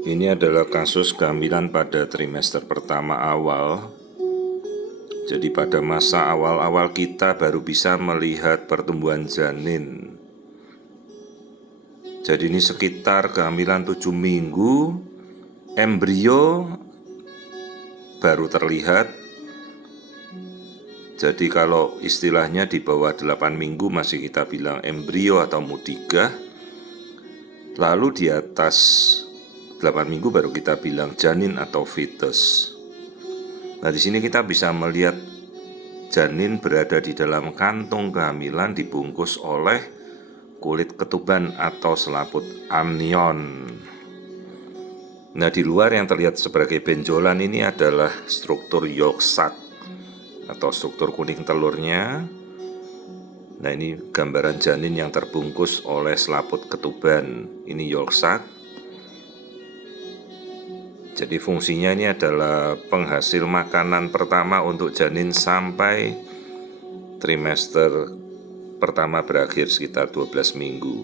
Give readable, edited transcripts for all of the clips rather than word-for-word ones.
Ini adalah kasus kehamilan pada trimester pertama awal. Jadi pada masa awal-awal kita baru bisa melihat pertumbuhan janin. Jadi ini sekitar kehamilan 7 minggu, embrio baru terlihat. Jadi kalau istilahnya di bawah 8 minggu masih kita bilang embrio atau mudigah. Lalu di atas 8 minggu baru kita bilang janin atau fetus. Nah, di sini kita bisa melihat janin berada di dalam kantung kehamilan dibungkus oleh kulit ketuban atau selaput amnion. Nah, di luar yang terlihat sebagai benjolan ini adalah struktur yolk sac atau struktur kuning telurnya. Nah, ini gambaran janin yang terbungkus oleh selaput ketuban. Ini yolk sac. Jadi fungsinya ini adalah penghasil makanan pertama untuk janin sampai trimester pertama berakhir sekitar 12 minggu.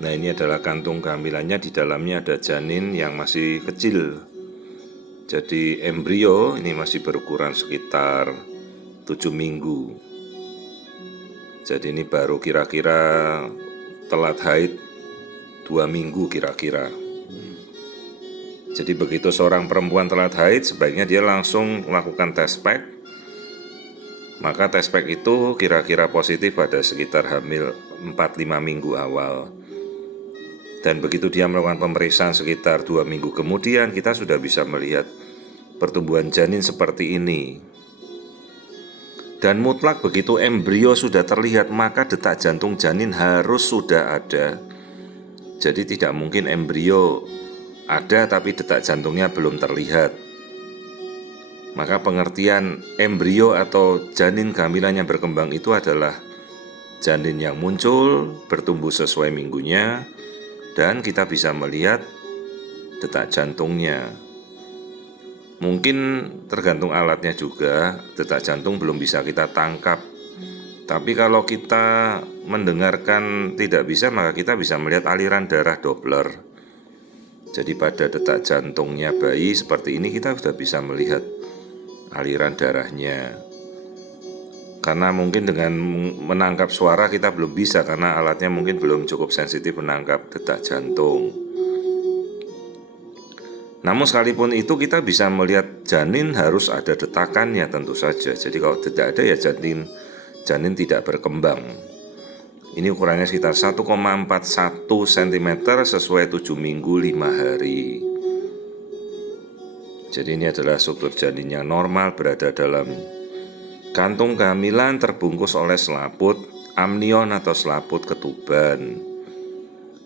Nah, ini adalah kantung kehamilannya, di dalamnya ada janin yang masih kecil. Jadi embrio ini masih berukuran sekitar 7 minggu. Jadi ini baru kira-kira telat haid 2 minggu kira-kira. Jadi begitu seorang perempuan telat haid, sebaiknya dia langsung melakukan tes pack. Maka tes pack itu kira-kira positif pada sekitar hamil 4-5 minggu awal. Dan begitu dia melakukan pemeriksaan sekitar 2 minggu kemudian, kita sudah bisa melihat pertumbuhan janin seperti ini. Dan mutlak begitu embrio sudah terlihat, maka detak jantung janin harus sudah ada. Jadi tidak mungkin embrio ada tapi detak jantungnya belum terlihat. Maka pengertian embrio atau janin kehamilan yang berkembang itu adalah janin yang muncul, bertumbuh sesuai minggunya, dan kita bisa melihat detak jantungnya. Mungkin tergantung alatnya juga, detak jantung belum bisa kita tangkap. Tapi kalau kita mendengarkan tidak bisa, maka kita bisa melihat aliran darah Doppler. Jadi pada detak jantungnya bayi seperti ini kita sudah bisa melihat aliran darahnya. Karena mungkin dengan menangkap suara kita belum bisa, karena alatnya mungkin belum cukup sensitif menangkap detak jantung. Namun sekalipun itu kita bisa melihat janin harus ada detakannya tentu saja. Jadi kalau tidak ada ya janin tidak berkembang. Ini ukurannya sekitar 1,41 cm sesuai 7 minggu 5 hari. Jadi ini adalah struktur janin yang normal berada dalam kantung kehamilan terbungkus oleh selaput amnion atau selaput ketuban.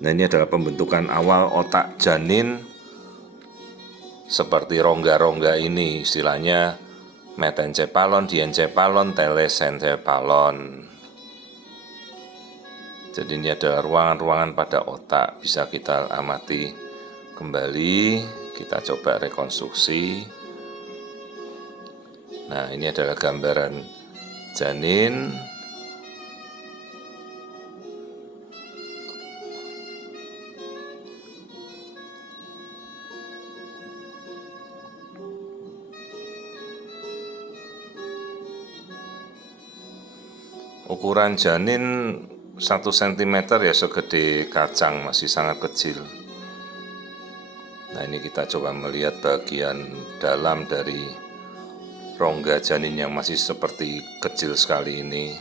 Nah, ini adalah pembentukan awal otak janin seperti rongga-rongga ini, istilahnya metencephalon, diencephalon, telesencephalon. Jadi ini adalah ruangan-ruangan pada otak, bisa kita amati kembali, kita coba rekonstruksi. Nah, ini adalah gambaran janin. Ukuran janin 1 cm ya, segede kacang, masih sangat kecil. Nah, ini kita coba melihat bagian dalam dari rongga janin yang masih seperti kecil sekali ini.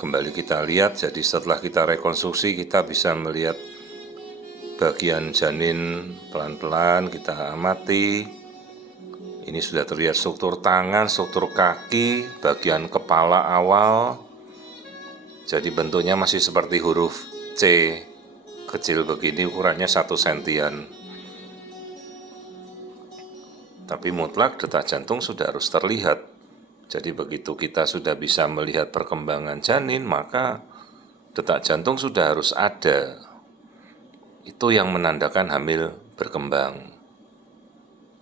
Kembali kita lihat, jadi setelah kita rekonstruksi kita bisa melihat bagian janin pelan-pelan kita amati. Ini sudah terlihat struktur tangan, struktur kaki, bagian kepala awal. Jadi bentuknya masih seperti huruf C, kecil begini, ukurannya 1 sentian. Tapi mutlak detak jantung sudah harus terlihat. Jadi begitu kita sudah bisa melihat perkembangan janin, maka detak jantung sudah harus ada. Itu yang menandakan hamil berkembang.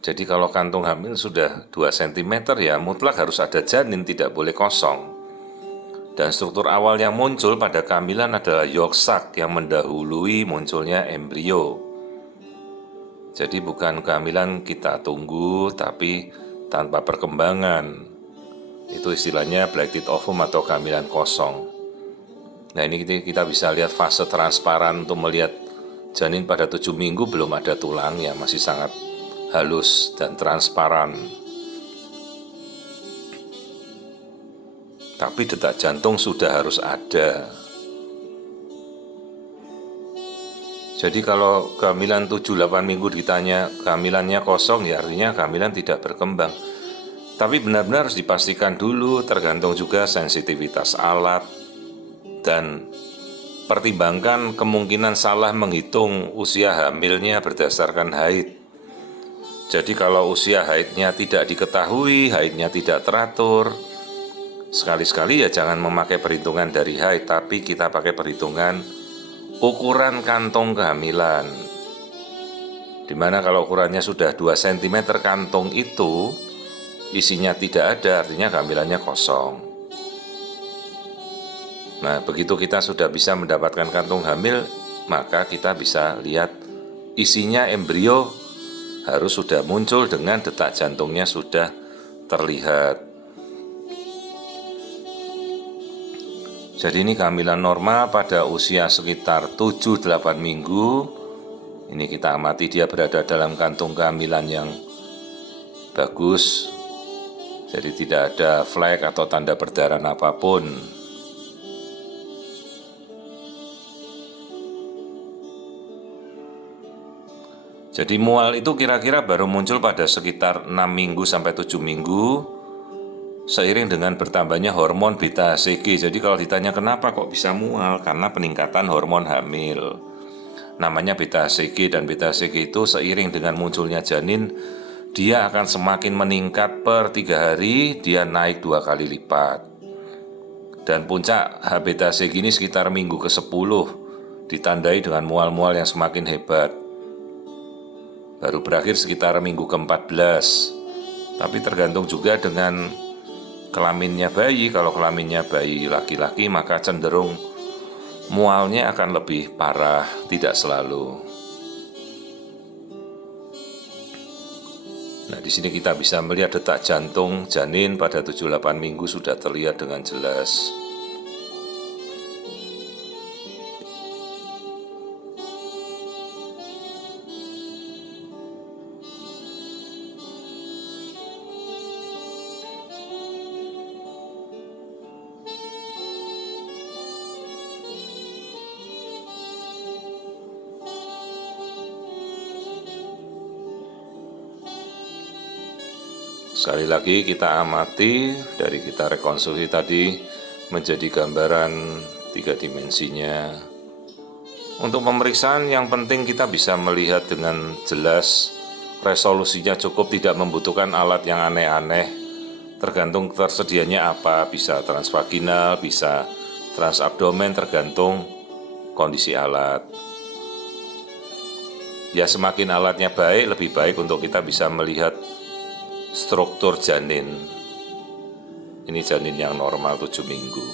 Jadi kalau kantung hamil sudah 2 cm ya mutlak harus ada janin, tidak boleh kosong. Dan struktur awal yang muncul pada kehamilan adalah yolk sac yang mendahului munculnya embrio. Jadi bukan kehamilan kita tunggu tapi tanpa perkembangan. Itu istilahnya blacked ovum atau kehamilan kosong. Nah ini kita bisa lihat fase transparan untuk melihat janin pada 7 minggu belum ada tulangnya, masih sangat halus dan transparan. Tapi detak jantung sudah harus ada. Jadi kalau kehamilan 7-8 minggu ditanya kehamilannya kosong, ya artinya kehamilan tidak berkembang. Tapi benar-benar harus dipastikan dulu, tergantung juga sensitivitas alat, dan pertimbangkan kemungkinan salah menghitung usia hamilnya berdasarkan haid. Jadi kalau usia haidnya tidak diketahui, haidnya tidak teratur, sekali-sekali ya jangan memakai perhitungan dari haid, tapi kita pakai perhitungan ukuran kantong kehamilan. Dimana kalau ukurannya sudah 2 cm kantong itu, isinya tidak ada, artinya kehamilannya kosong. Nah, begitu kita sudah bisa mendapatkan kantung hamil, maka kita bisa lihat isinya embrio harus sudah muncul dengan detak jantungnya sudah terlihat. Jadi ini kehamilan normal pada usia sekitar 7-8 minggu. Ini kita amati dia berada dalam kantung kehamilan yang bagus. Jadi tidak ada flek atau tanda perdarahan apapun. Jadi mual itu kira-kira baru muncul pada sekitar 6 minggu sampai 7 minggu seiring dengan bertambahnya hormon beta HCG. Jadi kalau ditanya kenapa kok bisa mual, karena peningkatan hormon hamil. Namanya beta HCG, dan beta HCG itu seiring dengan munculnya janin, dia akan semakin meningkat per 3 hari, dia naik 2 kali lipat. Dan puncak beta HCG ini sekitar minggu ke-10, ditandai dengan mual-mual yang semakin hebat. Baru berakhir sekitar minggu ke-14. Tapi tergantung juga dengan kelaminnya bayi. Kalau kelaminnya bayi laki-laki maka cenderung mualnya akan lebih parah, tidak selalu. Nah, di sini kita bisa melihat detak jantung janin pada 7-8 minggu sudah terlihat dengan jelas. Sekali lagi kita amati, dari kita rekonstruksi tadi menjadi gambaran 3 dimensinya. Untuk pemeriksaan yang penting kita bisa melihat dengan jelas, resolusinya cukup, tidak membutuhkan alat yang aneh-aneh. Tergantung tersedianya apa, bisa transvaginal, bisa transabdomen, tergantung kondisi alat. Ya semakin alatnya baik, lebih baik untuk kita bisa melihat struktur janin. Ini janin yang normal 7 minggu.